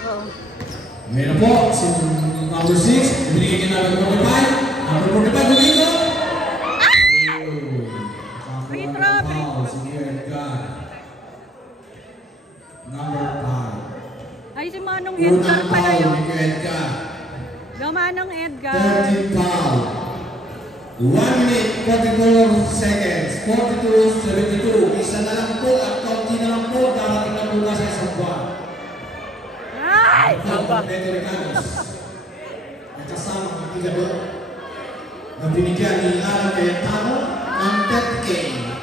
Oh. Ngayon po, si number 6, binigyan niya number 45. Number 45, Domingo. Free throw. Si Edgar. Number 5. Ay, si Manong Edgar pala yun. Edgar. Gamanong Edgar. 13 foul. 1 minute, 44 seconds. 42-72. Isa na lang po at kaunti na lang po. Darating na po sa isang buwan. Ay! Saba. Kasama ng tigador na binigyan ni Alan Cayetano ng 10K.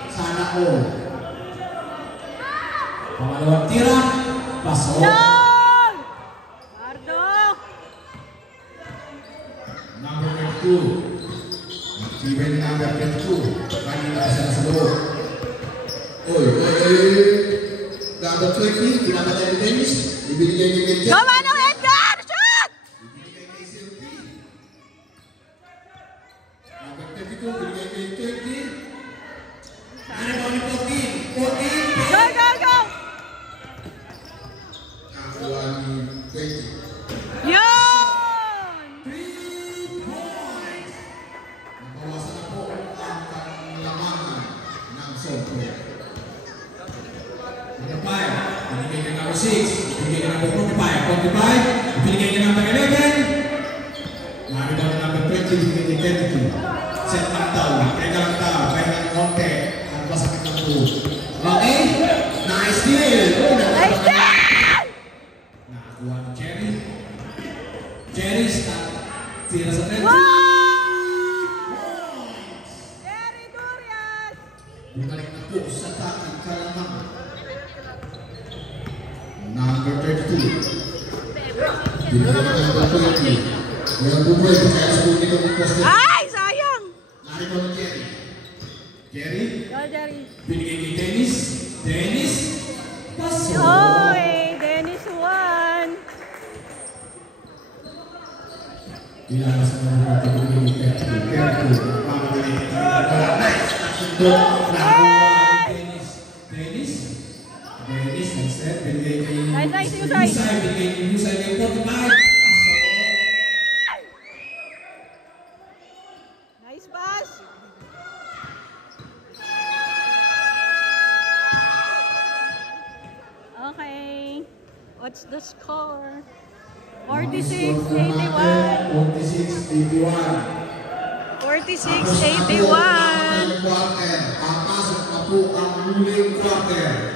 Sana all. Pangalawang tira. Paso. Number 2. Even number 2. Kanina siya nasa loob. Oy. Number 20. Pinamatay ni Dennis. Ibigay ni Dennis. Gamanong Edgar! Shoot! Ibigay kay Silvi. Number 32. Ibigay kay 20. Ano ba ni 14? 14. Go, go, go! Nakakuha ni 20. Yun! Number 5, binigay ka number 6, binigay ka number 45, binigay ka number 11, narito na number 20, binigay ka 22. Set lang daw, teka lang daw, kaya ng konti, at masakit lang po. Okay? Nice deal! Nice deal! Nakakuha ni Jerry. Jerry, tira sa 30. Wow! Jerry Durias! Bumalik na po sa takip ka lamang. Number 32. Binigyan na number 20. Walang bubay pa kaya sa buti ko ng poste. Ay, sayang! Narito ni Jerry. Jerry? Go, Jerry. Binigyan kay Dennis. Dennis? Paso. Oy, Dennis 1. Ilalas na naman natin binigyan ni Pertu. Mamadali kita. Nice! Nakuha ni Dennis. Dennis? Dennis, instead, binigay kay Yusay. Binigay kay Yusay kay 45. Nice pass. Okay. What's the score? 46-81. 46-81. 46-81. Papasok na po ang huling quarter.